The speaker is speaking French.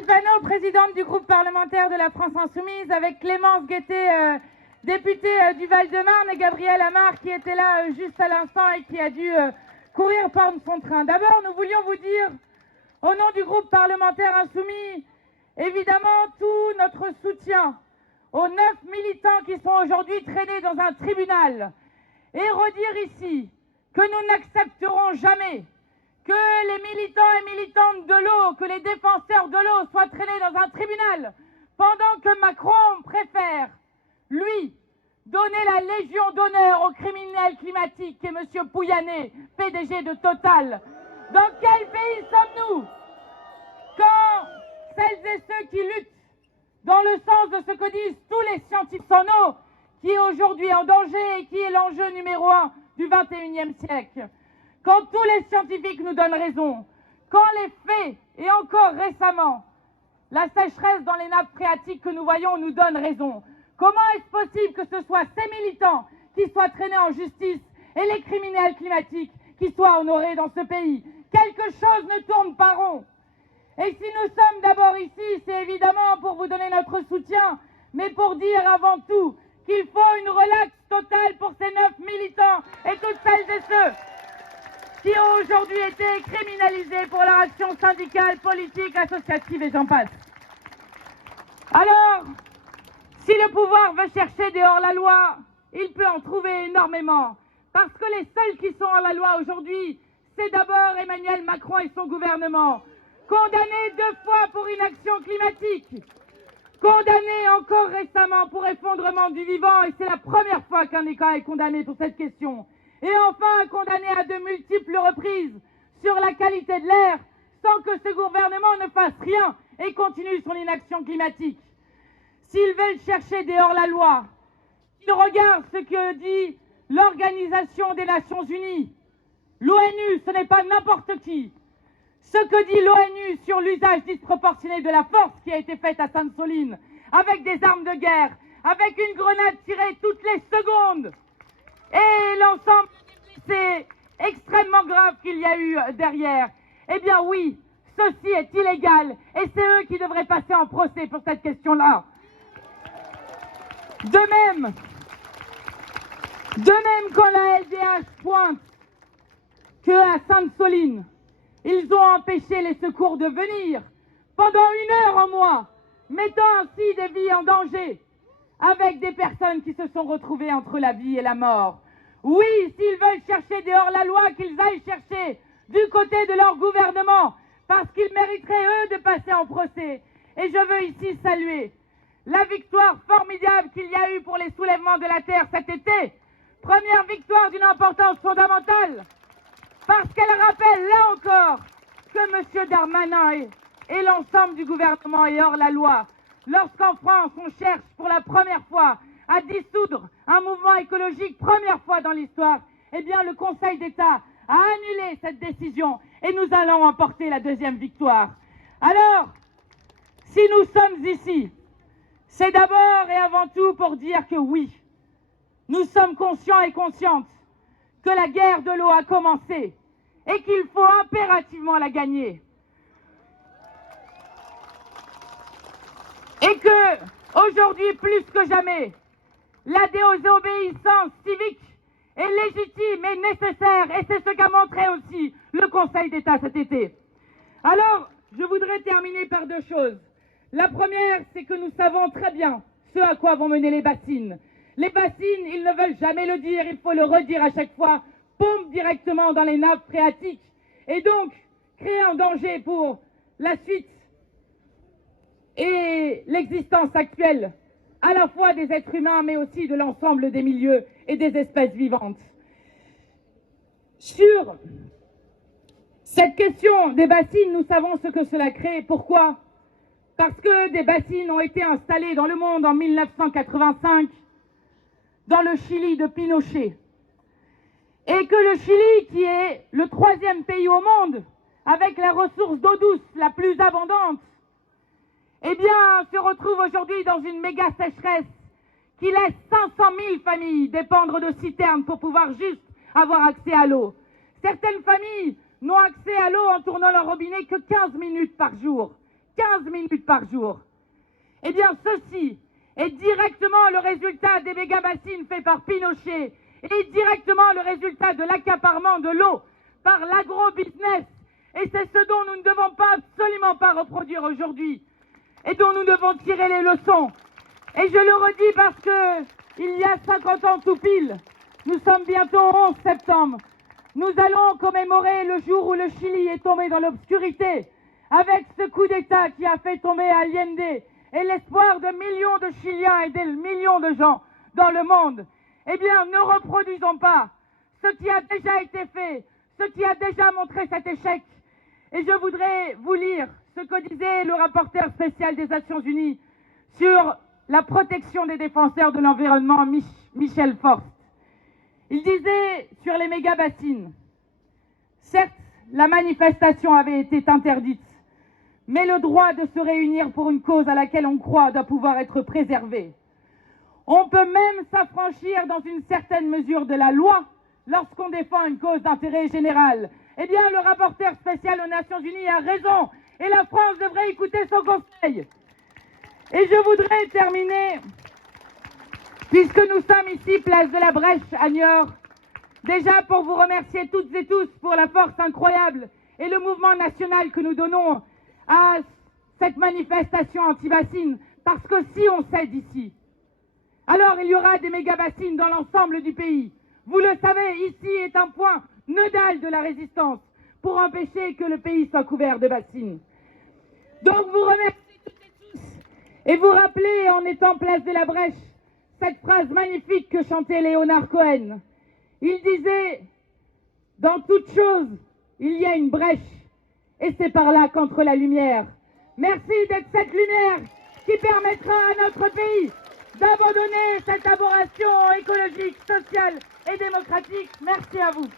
Mathilde Panot, présidente du groupe parlementaire de la France Insoumise, avec Clémence Guettet, députée du Val-de-Marne, et Gabriel Amar qui était là juste à l'instant et qui a dû courir prendre son train. D'abord, nous voulions vous dire, au nom du groupe parlementaire Insoumis, évidemment tout notre soutien aux 9 militants qui sont aujourd'hui traînés dans un tribunal, et redire ici que nous n'accepterons jamais que les militants et militantes de l'eau, que les défenseurs de l'eau soient traînés dans un tribunal, pendant que Macron préfère, lui, donner la Légion d'honneur au criminel climatique qui est M. Pouyanné, PDG de Total. Dans quel pays sommes-nous quand celles et ceux qui luttent dans le sens de ce que disent tous les scientifiques en eau, qui est aujourd'hui en danger et qui est l'enjeu numéro 1 du XXIe siècle. Quand tous les scientifiques nous donnent raison, quand les faits, et encore récemment, la sécheresse dans les nappes phréatiques que nous voyons nous donne raison, comment est-ce possible que ce soit ces militants qui soient traînés en justice et les criminels climatiques qui soient honorés dans ce pays? Quelque chose ne tourne pas rond. Et si nous sommes d'abord ici, c'est évidemment pour vous donner notre soutien, mais pour dire avant tout qu'il faut une relaxe totale pour ces 9 militants et toutes celles et ceux qui ont aujourd'hui été criminalisés pour leur action syndicale, politique, associative et j'en passe. Alors, si le pouvoir veut chercher dehors la loi, il peut en trouver énormément. Parce que les seuls qui sont en la loi aujourd'hui, c'est d'abord Emmanuel Macron et son gouvernement, condamnés 2 fois pour inaction climatique, condamné encore récemment pour effondrement du vivant, et c'est la première fois qu'un État est condamné pour cette question. Et enfin, condamné à de multiples reprises sur la qualité de l'air, sans que ce gouvernement ne fasse rien et continue son inaction climatique. S'ils veulent chercher dehors la loi, ils regardent ce que dit l'Organisation des Nations Unies. L'ONU, ce n'est pas n'importe qui. Ce que dit l'ONU sur l'usage disproportionné de la force qui a été faite à Sainte-Soline, avec des armes de guerre, avec une grenade tirée toutes les secondes, et l'ensemble c'est extrêmement grave qu'il y a eu derrière. Eh bien oui, ceci est illégal, et c'est eux qui devraient passer en procès pour cette question-là. De même, quand la LDH pointe qu'à Sainte-Soline, ils ont empêché les secours de venir pendant 1 heure au moins, mettant ainsi des vies en danger, avec des personnes qui se sont retrouvées entre la vie et la mort. Oui, s'ils veulent chercher dehors la loi, qu'ils aillent chercher du côté de leur gouvernement, parce qu'ils mériteraient eux de passer en procès. Et je veux ici saluer la victoire formidable qu'il y a eu pour les soulèvements de la terre cet été. Première victoire d'une importance fondamentale, parce qu'elle rappelle là encore que M. Darmanin et l'ensemble du gouvernement est hors la loi. Lorsqu'en France, on cherche pour la première fois à dissoudre un mouvement écologique, première fois dans l'histoire, eh bien le Conseil d'État a annulé cette décision et nous allons emporter la 2e victoire. Alors, si nous sommes ici, c'est d'abord et avant tout pour dire que oui, nous sommes conscients et conscientes que la guerre de l'eau a commencé et qu'il faut impérativement la gagner. Et que, aujourd'hui plus que jamais, la désobéissance civique est légitime et nécessaire, et c'est ce qu'a montré aussi le Conseil d'État cet été. Alors, je voudrais terminer par 2 choses. La première, c'est que nous savons très bien ce à quoi vont mener les bassines. Les bassines, ils ne veulent jamais le dire, il faut le redire à chaque fois, pompent directement dans les nappes phréatiques et donc créent un danger pour la suite et l'existence actuelle, à la fois des êtres humains, mais aussi de l'ensemble des milieux et des espèces vivantes. Sur cette question des bassines, nous savons ce que cela crée. Pourquoi? Parce que des bassines ont été installées dans le monde en 1985, dans le Chili de Pinochet. Et que le Chili, qui est le 3e pays au monde, avec la ressource d'eau douce la plus abondante, eh bien, se retrouve aujourd'hui dans une méga sécheresse qui laisse 500 000 familles dépendre de citernes pour pouvoir juste avoir accès à l'eau. Certaines familles n'ont accès à l'eau en tournant leur robinet que 15 minutes par jour. 15 minutes par jour. Eh bien, ceci est directement le résultat des méga-bassines faits par Pinochet et directement le résultat de l'accaparement de l'eau par l'agro-business. Et c'est ce dont nous ne devons absolument pas reproduire aujourd'hui et dont nous devons tirer les leçons. Et je le redis parce que il y a 50 ans tout pile, nous sommes bientôt au 11 septembre, nous allons commémorer le jour où le Chili est tombé dans l'obscurité avec ce coup d'État qui a fait tomber Allende et l'espoir de millions de Chiliens et de millions de gens dans le monde. Eh bien, ne reproduisons pas ce qui a déjà été fait, ce qui a déjà montré cet échec. Et je voudrais vous lire ce que disait le rapporteur spécial des Nations Unies sur la protection des défenseurs de l'environnement, Michel Forst. Il disait sur les méga-bassines, certes, la manifestation avait été interdite, mais le droit de se réunir pour une cause à laquelle on croit doit pouvoir être préservé. On peut même s'affranchir dans une certaine mesure de la loi lorsqu'on défend une cause d'intérêt général. Eh bien, le rapporteur spécial aux Nations Unies a raison et la France devrait écouter son conseil. Et je voudrais terminer, puisque nous sommes ici, place de la Brèche à Niort, déjà pour vous remercier toutes et tous pour la force incroyable et le mouvement national que nous donnons à cette manifestation anti-bassine, parce que si on cède ici, alors il y aura des méga-bassines dans l'ensemble du pays. Vous le savez, ici est un point nodal de la résistance pour empêcher que le pays soit couvert de bassines. Donc vous remercie toutes et tous et vous rappelez en étant place de la Brèche cette phrase magnifique que chantait Léonard Cohen. Il disait « Dans toute chose, il y a une brèche et c'est par là qu'entre la lumière. » Merci d'être cette lumière qui permettra à notre pays d'abandonner cette aberration écologique, sociale et démocratique. Merci à vous.